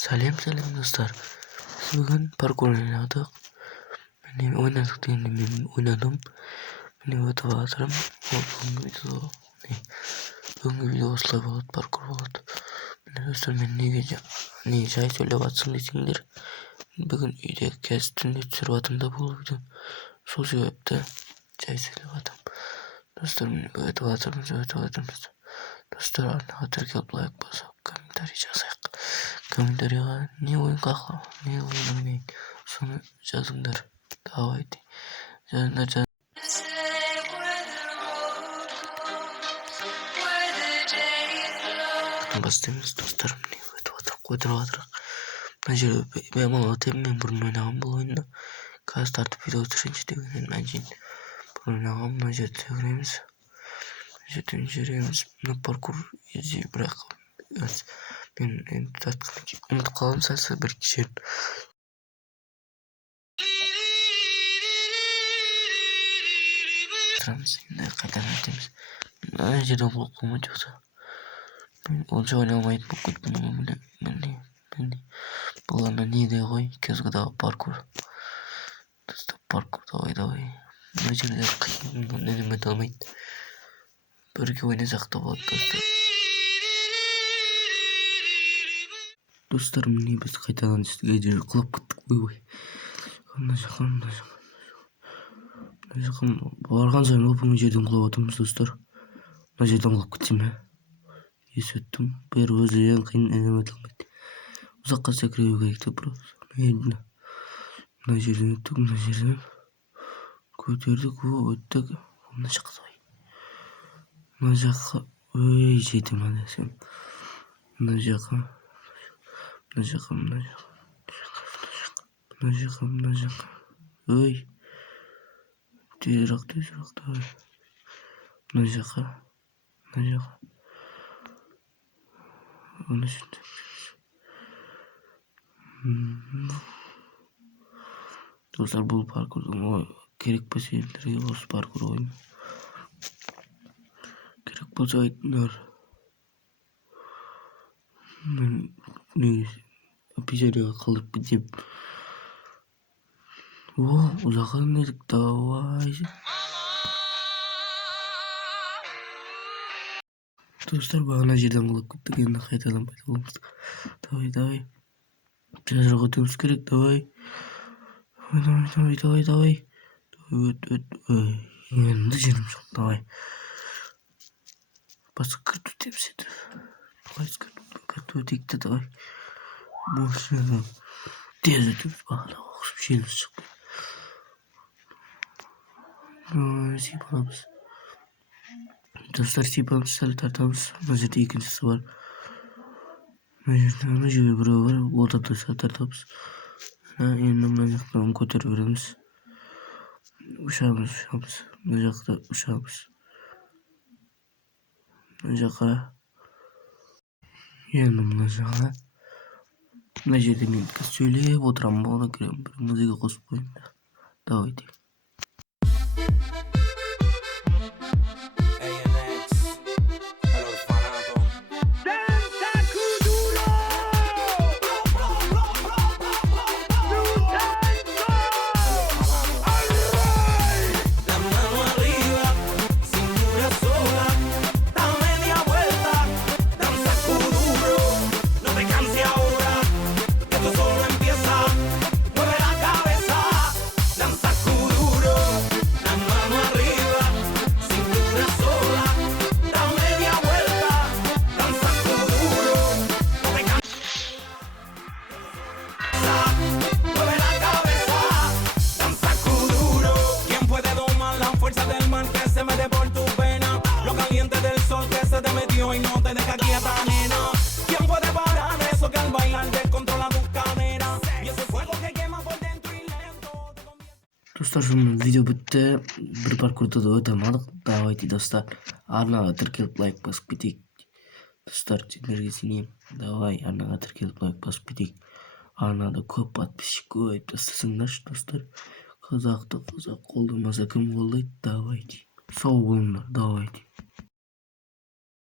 Салем достар. Biz bugün parkur oynadık. Benim oynadık diye ben oynadım. Benim öte batırım. Bugün video osla болады parkur болады. Benim dostlar ben ne жай söylеп атсың десеңдер. Bugün үйде қазір түнде түсіріп атым да бұл видео. Сол себепті жай сөйлеп атам. Достар мен өтіп жатырмыз. Достар арнаға тіркеліп лайк басып комментарий жазайық. Комментарийға не ойнайын соны жазыңдар. Давайте жазыңдар. Бастаймыз достар. Міне өтіп отырық. Мына жерде мен молотайым, мен бұрын ойнаған бұл ойынды. Қазір тартып видео түсірейінші дегеннен мәншейін бұрын ойнаған. Мына жерде жүреміз. Мына паркур ези, бірақ мен енді ұмытып қаламын сәлсі бір жерін. Енді қайтадан өтеміз. Мына жерден болып қалмайды жоқса. Мен онша ойнай алмайтын болып кеттім. Міне бұл ана неде ғой, кезгідағы паркур. Паркур давай. Мына жерде қиын, неден өте алмайды. Бірге ойнасақ та болады достар. Достар, міне біз қайтадан жер құлап кеттік. Мына жаққа барған сайын оп-оңай жерден құлап жатырмыз достар. Мына жерден құлап кетсем ес өттім. Бәрі өзі ең қиын, неден өте алмайды. Ұзаққа секіру керек деп мына жерден өттік, мына жерден көтердік, өттік. Мына жаққа жетім адасым. Мына жаққа тезірек давай. Мына жаққа достар, бұл паркурдың керек па сендерге осы паркур ойыны? Керек болса айтыңдар. Мен эпизодыға қалдырып кетем. Ұзаққа дедік, давай. Достар, бағана жерден құлап кеттік, енді қайтадан пайда боламыз. Давай. Тезірек өтуіміз керек, давай. Енді жерім жоқ, давай. Басқа кірт өтеміз еді. Кірт өтекті, давай. Машина. Тез өтеміз, бағана оқысып жеріміз шықты. Сипаламыз. Достар, сипаламыз, сәл тартамыз. Мына жерде екіншісі бар. Мына жерде біреу бар, отап тұрса тартамыз. Енді мына жақтан көтеріп береміз. Ұшамыз. Мына жақта ұшамыз. Мына жаққа. Енді мына жаққа. Мына жерде мен сөйлеп отырамын, болғана керем. Бір музыка қосып қойыңдар. Давайте. Dostlar, şimdi video bitti. Bir parkurda da ötemedik. Давайте достар. Арнаға тіркеліп лайк басып кетейік. Достар, сендерге сенейін. Давай, арнаға тіркеліп лайк басып кетейік. Арнада көп подписчик көбейіп тастасаңдаршы достар. Қазақты қолдамаса кім қолдайды? Давайте. Сау болыңдар, давайте.